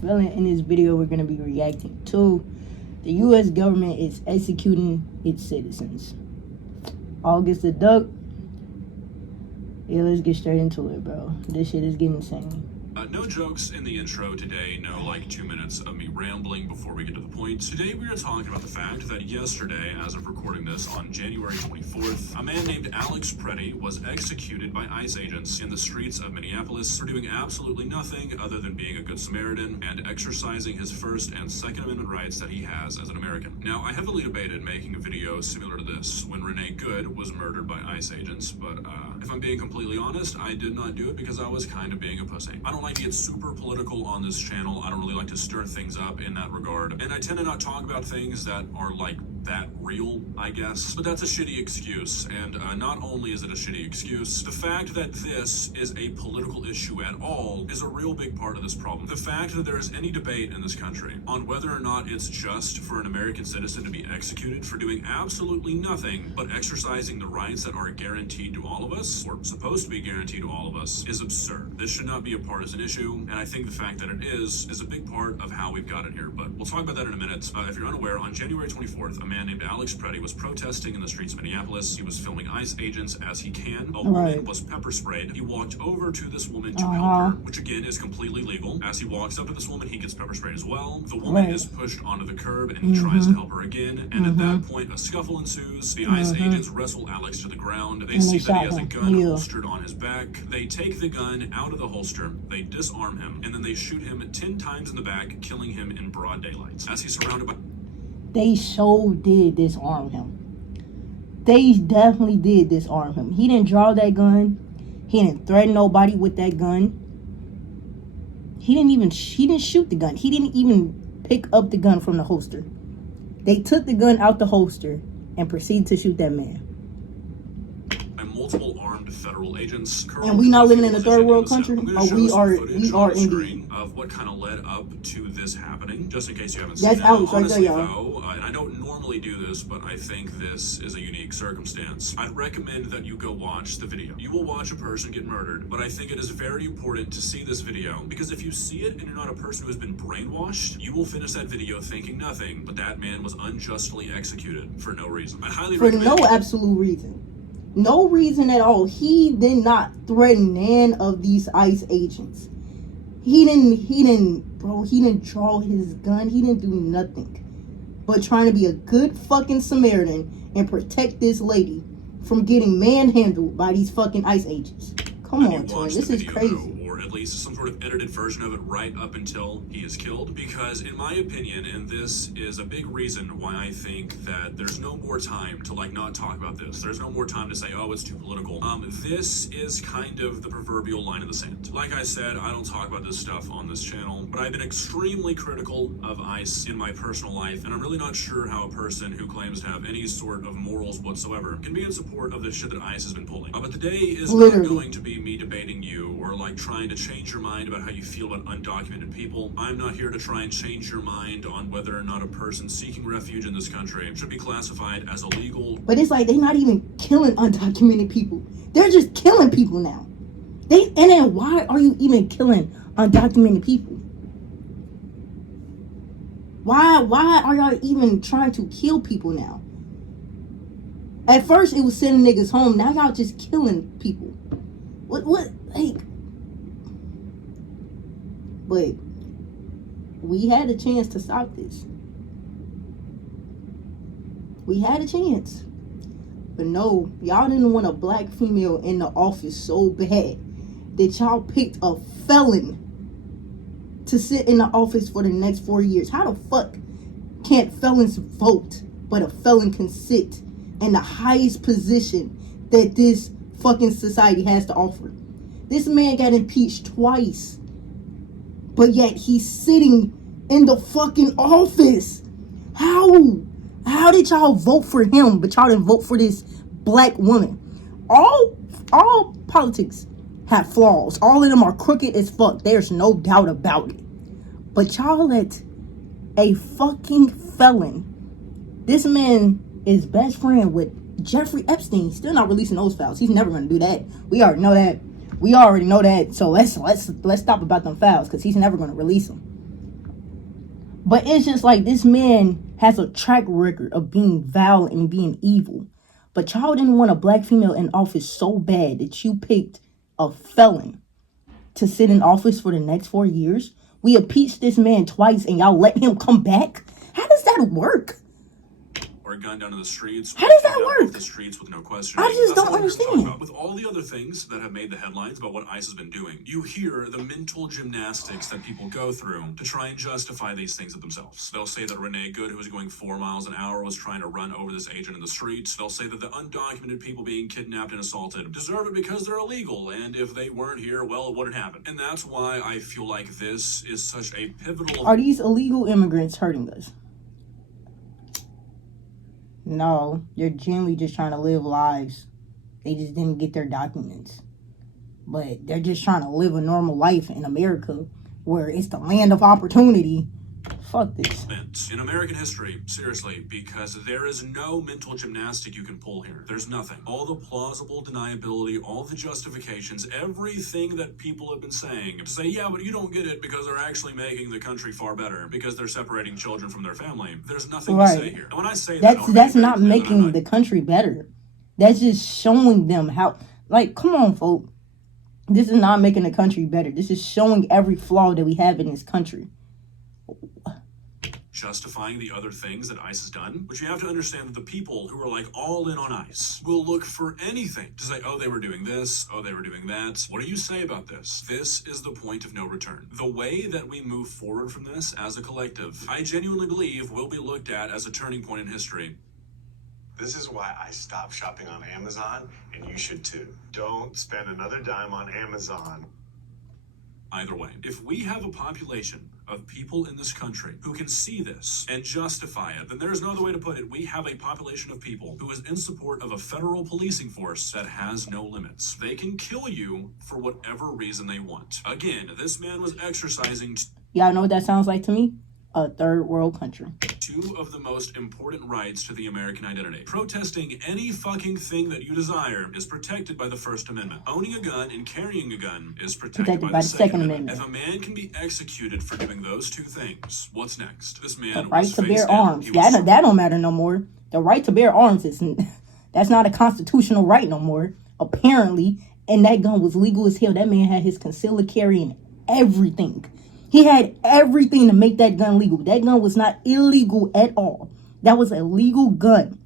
felon in this video we're going to be reacting to. The U.S. government is executing its citizens. August the Duck. Yeah, let's get straight into it, bro. This shit is getting insane. No jokes in the intro today, no like 2 minutes of me rambling before we get to the point. Today we are talking about the fact that yesterday, as of recording this on January 24th, a man named Alex Preddy was executed by ICE agents in the streets of Minneapolis for doing absolutely nothing other than being a good Samaritan and exercising his First and Second Amendment rights that he has as an American. Now, I heavily debated making a video similar to this when Renee Good was murdered by ICE agents, but if I'm being completely honest, I did not do it because I was kind of being a pussy. I don't like to get super political on this channel. I don't really like to stir things up in that regard. And I tend to not talk about things that are like that real, I guess. But that's a shitty excuse. And not only is it a shitty excuse, the fact that this is a political issue at all is a real big part of this problem. The fact that there is any debate in this country on whether or not it's just for an American citizen to be executed for doing absolutely nothing but exercising the rights that are guaranteed to all of us, or supposed to be guaranteed to all of us, is absurd. This should not be a partisan issue, and I think the fact that it is a big part of how we've got it here. But we'll talk about that in a minute. If you're unaware, on January 24th, a man named Alex Preddy was protesting in the streets of Minneapolis. He was filming ICE agents as he can. A woman was pepper sprayed. He walked over to this woman to help her, which again is completely legal. As he walks up to this woman, he gets pepper sprayed as well. The woman is pushed onto the curb, and he tries to help her again. And at that point, a scuffle ensues. The ICE agents wrestle Alex to the ground. They see that he has a gun holstered on his back. They take the gun out of the holster. They disarm him, and then they shoot him 10 times in the back, killing him in broad daylight. As he's surrounded by... They so did disarm him. They definitely did disarm him. He didn't draw that gun. He didn't threaten nobody with that gun. He didn't shoot the gun. He didn't even pick up the gun from the holster. They took the gun out the holster and proceeded to shoot that man. Multiple armed federal agents. And we not living in a third world country? Oh, we are indeed. Of what kind of led up to this happening, just in case you haven't seen That's it. Alex right Honestly, there, y'all. though, and I don't normally do this, but I think this is a unique circumstance. I'd recommend that you go watch the video. You will watch a person get murdered, but I think it is very important to see this video, because if you see it and you're not a person who has been brainwashed, you will finish that video thinking nothing, but that man was unjustly executed for no reason. I highly recommend... For no absolute reason. No reason at all. He did not threaten none of these ICE agents. He didn't draw his gun. He didn't do nothing but trying to be a good fucking Samaritan and protect this lady from getting manhandled by these fucking ICE agents. Come on, Tori, this is crazy. Or at least some sort of edited version of it right up until he is killed, because in my opinion, and this is a big reason why I think that there's no more time to like not talk about this. There's no more time to say, oh, it's too political. This is kind of the proverbial line in the sand. Like I said, I don't talk about this stuff on this channel, but I've been extremely critical of ICE in my personal life, and I'm really not sure how a person who claims to have any sort of morals whatsoever can be in support of the shit that ICE has been pulling. But today is not going to be me debating you or like trying to change your mind about how you feel about undocumented people. I'm not here to try and change your mind on whether or not a person seeking refuge in this country should be classified as illegal. But it's like they're not even killing undocumented people. They're just killing people now. And then why are you even killing undocumented people? Why are y'all even trying to kill people now? At first it was sending niggas home. Now y'all just killing people. What like? But we had a chance to stop this. We had a chance. But no, y'all didn't want a black female in the office so bad that y'all picked a felon to sit in the office for the next 4 years. How the fuck can't felons vote, but a felon can sit in the highest position that this fucking society has to offer? This man got impeached twice, but yet he's sitting in the fucking office. How did y'all vote for him, but y'all didn't vote for this black woman? All politics have flaws. All of them are crooked as fuck. There's no doubt about it. But y'all let a fucking felon. This man is best friend with Jeffrey Epstein. He's still not releasing those files. He's never going to do that. We already know that. So let's stop about them files, because he's never going to release them. But it's just like this man has a track record of being vile and being evil. But y'all didn't want a black female in office so bad that you picked a felon to sit in office for the next 4 years. We impeached this man twice and y'all let him come back? How does that work? Or a gun down in the streets. How does that work? The streets with no question. I just don't understand. With all the other things that have made the headlines about what ICE has been doing, you hear the mental gymnastics that people go through to try and justify these things to themselves. They'll say that Renee Good, who was going 4 miles an hour, was trying to run over this agent in the streets. They'll say that the undocumented people being kidnapped and assaulted deserve it because they're illegal, and if they weren't here, well, it wouldn't happen. And that's why I feel like this is such a pivotal... Are these illegal immigrants hurting us? No, they're genuinely just trying to live lives. They just didn't get their documents. But they're just trying to live a normal life in America, where it's the land of opportunity. Fuck this. In American history, seriously, because there is no mental gymnastic you can pull here. There's nothing. All the plausible deniability, all the justifications, everything that people have been saying to say, yeah, but you don't get it because they're actually making the country far better because they're separating children from their family. There's nothing to say here. And when I say that's not making the country better. That's just showing them how, like, come on, folks. This is not making the country better. This is showing every flaw that we have in this country. Justifying the other things that ICE has done, but you have to understand that the people who are like all in on ICE will look for anything to say, oh, they were doing this, oh, they were doing that. What do you say about this? This is the point of no return. The way that we move forward from this as a collective, I genuinely believe will be looked at as a turning point in history. This is why I stopped shopping on Amazon, and you should too. Don't spend another dime on Amazon. Either way, if we have a population of people in this country who can see this and justify it, then there's no other way to put it. We have a population of people who is in support of a federal policing force that has no limits. They can kill you for whatever reason they want. Again, this man was exercising... Y'all know what that sounds like to me? A third world country. 2 of the most important rights to the American identity. Protesting any fucking thing that you desire is protected by the First Amendment. Owning a gun and carrying a gun is protected by the Second Amendment. If a man can be executed for doing those 2 things, what's next? This man the right to bear arms. That don't matter no more. The right to bear arms is that's not a constitutional right no more. Apparently, and that gun was legal as hell. That man had his concealed carry and everything. He had everything to make that gun legal. That gun was not illegal at all. That was a legal gun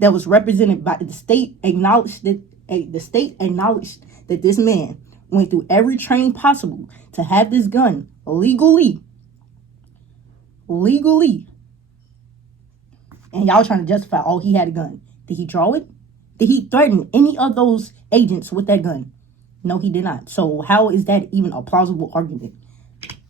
that was represented by the state. Acknowledged that the state acknowledged that this man went through every training possible to have this gun legally. And y'all trying to justify, oh, he had a gun. Did he draw it? Did he threaten any of those agents with that gun? No, he did not. So how is that even a plausible argument?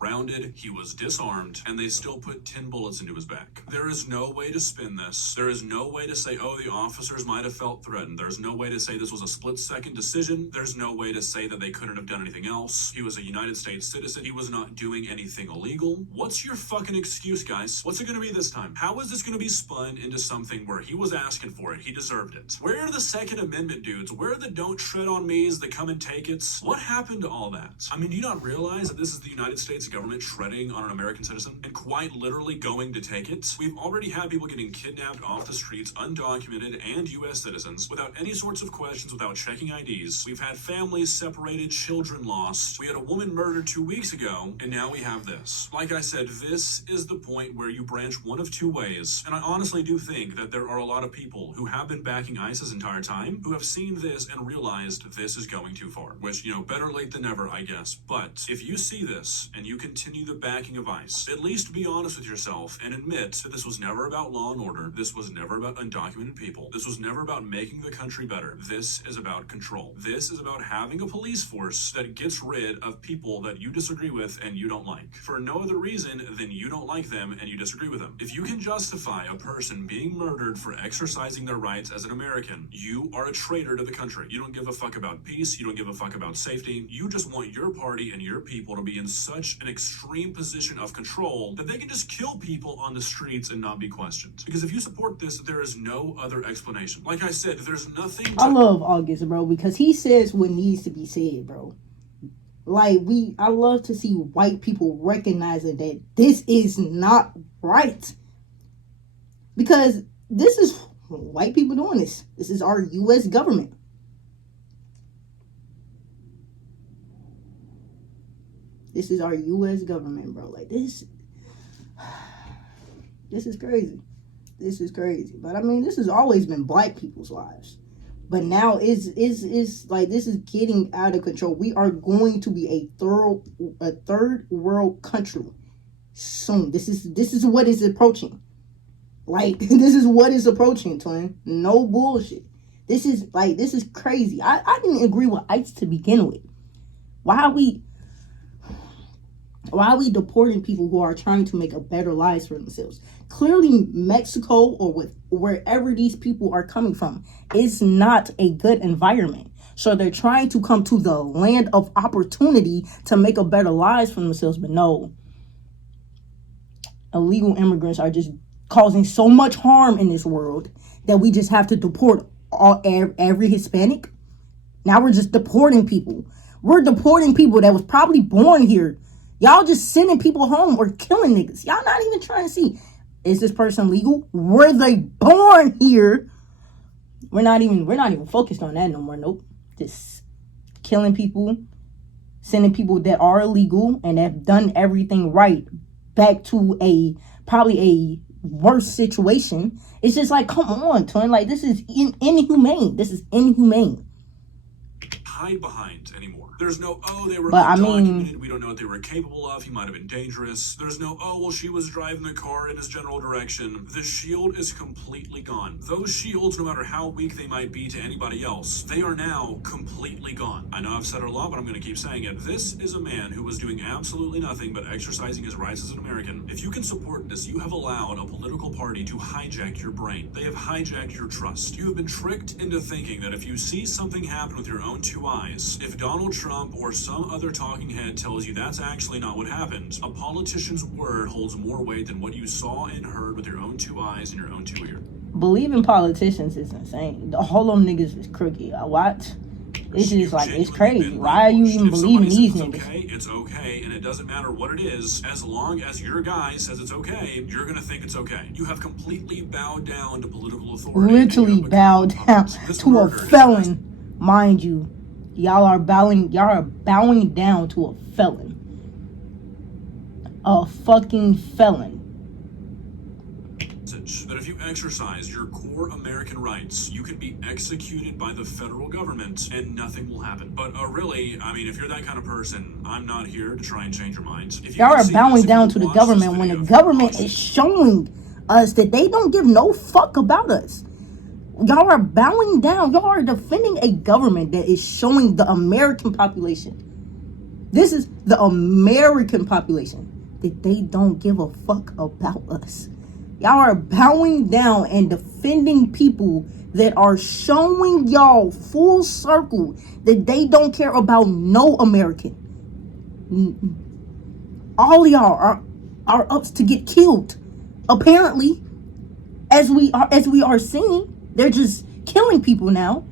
Rounded, he was disarmed, and they still put 10 bullets into his back. There is no way to spin this. There is no way to say, oh, the officers might have felt threatened. There's no way to say this was a split-second decision. There's no way to say that they couldn't have done anything else. He was a United States citizen. He was not doing anything illegal. What's your fucking excuse, guys? What's it going to be this time? How is this going to be spun into something where he was asking for it? He deserved it. Where are the Second Amendment dudes? Where are the don't tread on me's that come and take it? What happened to all that? I mean, do you not realize that this is the United States government treading on an American citizen and quite literally going to take it? We've already had people getting kidnapped off the streets, undocumented and U.S. citizens, without any sorts of questions, without checking IDs. We've had families separated, children lost. We had a woman murdered 2 weeks ago, and now we have this. Like I said, this is the point where you branch one of 2 ways, and I honestly do think that there are a lot of people who have been backing ICE this entire time, who have seen this and realized this is going too far, which, you know, better late than never, I guess. But if you see this and you continue the backing of ICE, at least be honest with yourself and admit that this was never about law and order. This was never about undocumented people. This was never about making the country better. This is about control. This is about having a police force that gets rid of people that you disagree with and you don't like, for no other reason than you don't like them and you disagree with them. If you can justify a person being murdered for exercising their rights as an American, you are a traitor to the country. You don't give a fuck about peace. You don't give a fuck about safety. You just want your party and your people to be in such an extreme position of control that they can just kill people on the streets and not be questioned. Because if you support this, there is no other explanation. Like I said, there's nothing I love August, bro, because he says what needs to be said, bro. Like, I love to see white people recognizing that this is not right. Because this is white people doing this. This is our U.S. government. This is our U.S. government, bro. Like, this is crazy. This is crazy. But, I mean, this has always been black people's lives. But now it's like, this is getting out of control. We are going to be a third world country soon. This is what is approaching. Like, this is what is approaching, twin. No bullshit. This is crazy. I didn't agree with ICE to begin with. Why are we deporting people who are trying to make a better lives for themselves? Clearly, Mexico or wherever these people are coming from is not a good environment. So they're trying to come to the land of opportunity to make a better lives for themselves. But no, illegal immigrants are just causing so much harm in this world that we just have to deport every Hispanic. Now we're just deporting people. We're deporting people that was probably born here. Y'all just sending people home or killing niggas. Y'all not even trying to see, is this person legal? Were they born here? We're not even focused on that no more. Nope. Just killing people, sending people that are illegal and have done everything right back to probably a worse situation. It's just like, come on, twin. Like, this is inhumane. This is inhumane. Hide behind anymore. There's no, they were But undocumented, we don't know what they were capable of, he might have been dangerous. There's no, she was driving the car in his general direction. The shield is completely gone. Those shields, no matter how weak they might be to anybody else, they are now completely gone. I know I've said it a lot, but I'm going to keep saying it. This is a man who was doing absolutely nothing but exercising his rights as an American. If you can support this, you have allowed a political party to hijack your brain. They have hijacked your trust. You have been tricked into thinking that if you see something happen with your own two eyes, if Donald Trump or some other talking head tells you that's actually not what happened, a politician's word holds more weight than what you saw and heard with your own two eyes and your own two ears. Believing politicians is insane. The whole them niggas is crooked. I watch. It's just like, it's crazy. Why are you even believing these niggas? It's okay, and it doesn't matter what it is. As long as your guy says it's okay, you're gonna think it's okay. You have completely bowed down to political authority. Literally bowed down to a felon, mind you. Y'all are bowing down to a felon. A fucking felon. That if you exercise your core American rights, you can be executed by the federal government and nothing will happen. But really, I mean, if you're that kind of person, I'm not here to try and change your minds. Y'all are bowing down to the government when the government is showing us that they don't give no fuck about us. Y'all are bowing down. Y'all are defending a government that is showing the American population. This is the American population that they don't give a fuck about us. Y'all are bowing down and defending people that are showing y'all full circle that they don't care about no American. All y'all are up to get killed. Apparently, as we are seeing. They're just killing people now.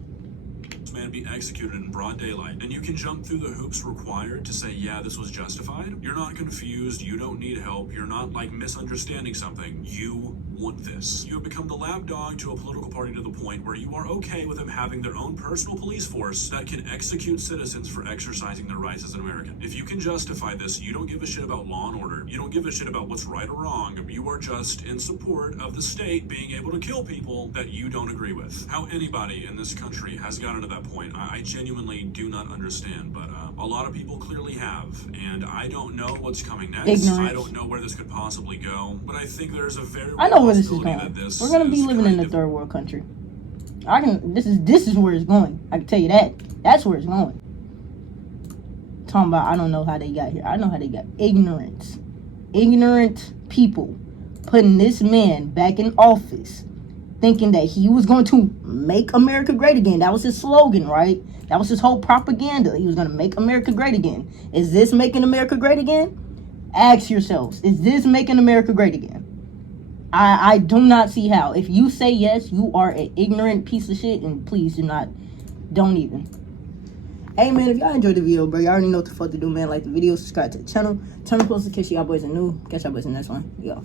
Man be executed in broad daylight, and you can jump through the hoops required to say, yeah, this was justified. You're not confused, you don't need help, you're not like misunderstanding something. You want this. You have become the lapdog to a political party to the point where you are okay with them having their own personal police force that can execute citizens for exercising their rights as an American. If you can justify this, you don't give a shit about law and order. You don't give a shit about what's right or wrong. You are just in support of the state being able to kill people that you don't agree with. How anybody in this country has gotten to that point, I genuinely do not understand, but a lot of people clearly have, and I don't know what's coming next. Ignorance. I don't know where this could possibly go, but I think there's a very I know where this is going. We're gonna be living in a third world country. This is where it's going. I can tell you that. That's where it's going. Talking about, I don't know how they got here. I know how they got ignorance. Ignorant people putting this man back in office, thinking that he was going to make America great again. That was his slogan, right? That was his whole propaganda. He was going to make America great again. Is this making America great again? Ask yourselves, is this making America great again? I do not see how. If you say yes, you are an ignorant piece of shit, and please don't even. Hey, man, if y'all enjoyed the video, bro, y'all already know what the fuck to do, man. Like the video, subscribe to the channel, turn on post in case y'all boys are new. Catch y'all boys in the next one. Yo.